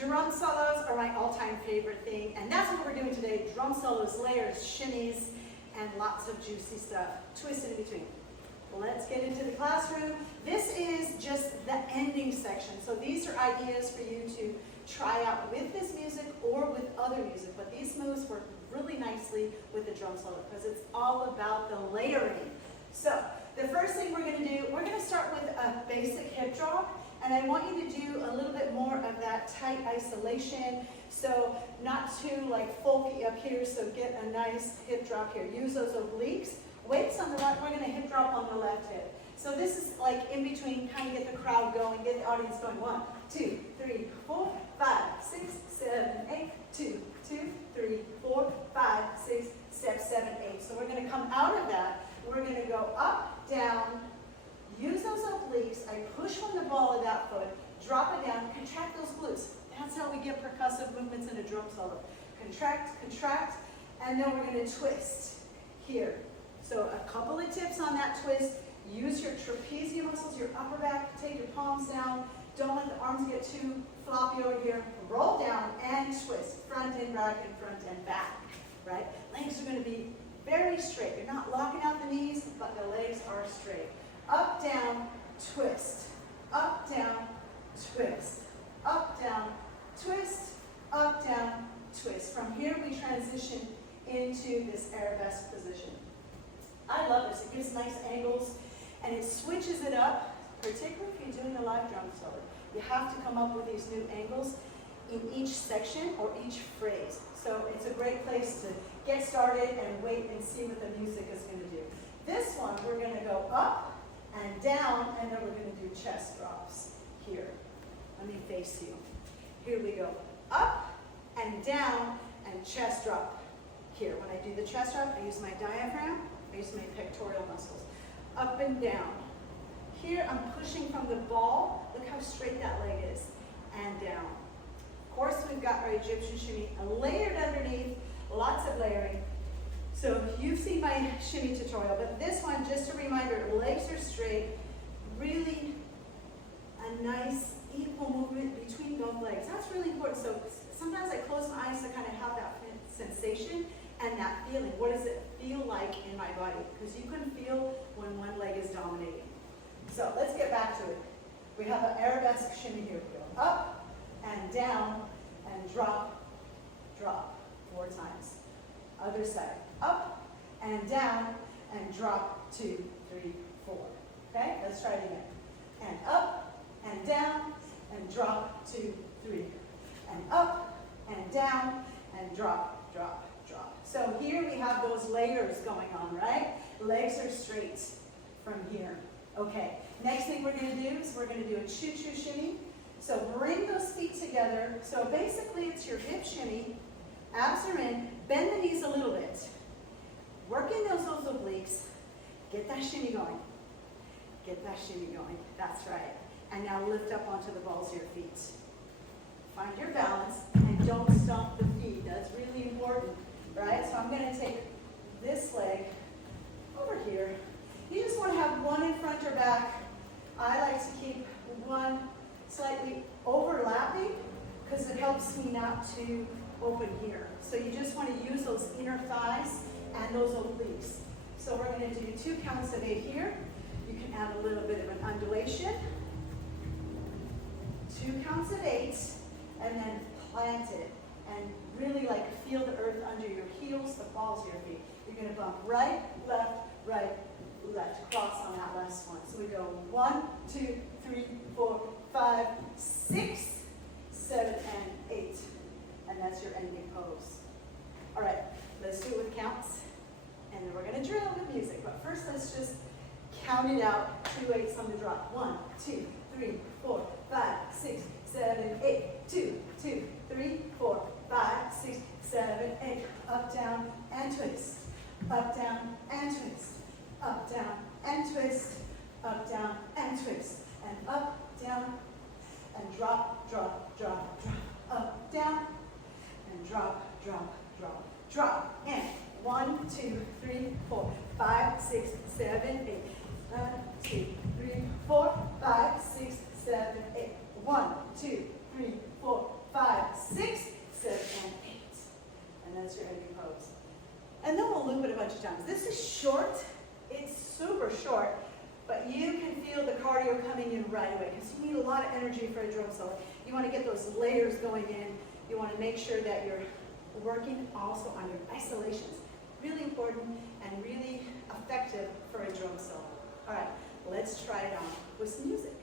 Drum solos are my all-time favorite thing, and that's what we're doing today. Drum solos, layers, shimmies, and lots of juicy stuff. Twist in between. Let's get into the classroom. This is just the ending section. So these are ideas for you to try out with this music or with other music, but these moves work really nicely with the drum solo because it's all about the layering. So the first thing we're going to do, we're going to start with a basic hip drop, and I want you to do a little bit more of that tight isolation, so not too like folky up here, so get a nice hip drop here. Use those obliques. Weights on the right, we're going to hip drop on the left hip. So this is like in between, kind of get the crowd going, get the audience going. 1, 2, 3, 4, 5, 6, 7, 8, 2, 2, 3, 4, 5, 6, step 7, 8. So we're going to come out of that. We're going to go up, down, use those obliques. I push on the ball of that foot, drop it down, contract those glutes. That's how we get percussive movements in a drum solo. Contract, contract, and then we're going to twist here. So a couple of tips on that twist. Use your trapezius muscles, your upper back, take your palms down. Don't let the arms get too floppy over here. Roll down and twist, front and back and front and back, right? Legs are going to be very straight. You're not locking out the knees, but the legs are straight. Up, down, twist. Up, down, twist. Up, down, twist. Up, down, twist. From here, we transition into this arabesque position. I love this. It gives nice angles, and it switches it up, particularly if you're doing a live drum solo. You have to come up with these new angles in each section or each phrase. So it's a great place to get started and wait and see what the music is going to do. This one, we're going to go up and down, and then we're going to do chest drops here. Let me face you. Here we go. Up and down and chest drop here. When I do the chest drop, I use my diaphragm. I use my pectoral muscles. Up and down. Here I'm pushing from the ball. Look how straight that leg is. And down. Of course, we've got our Egyptian shimmy layered underneath. Lots of layering. So you've seen my shimmy tutorial, but this one, just a reminder, legs are straight. Really a nice equal movement between both legs. That's really important. So sometimes I close my eyes to kind of have that sensation and that feeling. What does it feel like in my body? Because you can feel when one leg is dominating. So let's get back to it. We have an arabesque shimmy here. We go up and down and drop, drop 4 times. Other side. Up and down and drop 2, 3, 4. Okay? Let's try it again. And up and down and drop 2, 3. And up and down and drop, drop, drop. So here we have those layers going on, right? Legs are straight from here. Okay, next thing we're going to do is we're going to do a choo-choo shimmy. So bring those feet together. So basically it's your hip shimmy. Abs are in. Bend the knees a little bit. Working those obliques. Get that shimmy going. Get that shimmy going. That's right. And now lift up onto the balls of your feet. Find your balance and don't stomp the feet. That's really important. Right? So I'm going to take this leg over here. You just want to have one in front or back. I like to keep one slightly overlapping because it helps me not to open here. So you just want to use those inner thighs and those obliques. So we're going to do 2 counts of 8 here. You can add a little bit of an undulation. 2 counts of 8 and then plant it. And really like feel the earth under your heels, the balls of your feet. You're going to bump right, left, cross on that last one. So we go 1, 2, 3, 4, 5, 6, 7, and 8. And that's your ending pose. All right, let's do it with counts. And then we're going to drill with music. But first, let's just count it out. 2 8s on the drop. 1, 2, 3, 4, 5, 6, 7, 8. 2, 2, 3, 4, 5, 6, 7, 8. Up, down, and twist. Up, down, and twist. Up, down, and twist. Up, down, and twist. And up, down, and drop, drop, drop, drop. Up, down, and drop, drop, drop, drop. And 1, 2, 3, 4, 5, 6, 7, 8. 1, 2, 3, 4, 5, 6, 7, 8. 1, 2, 3, 4, 5, this is short. It's super short, but you can feel the cardio coming in right away because you need a lot of energy for a drum solo. You want to get those layers going in. You want to make sure that you're working also on your isolations. Really important and really effective for a drum solo. All right, let's try it on with some music.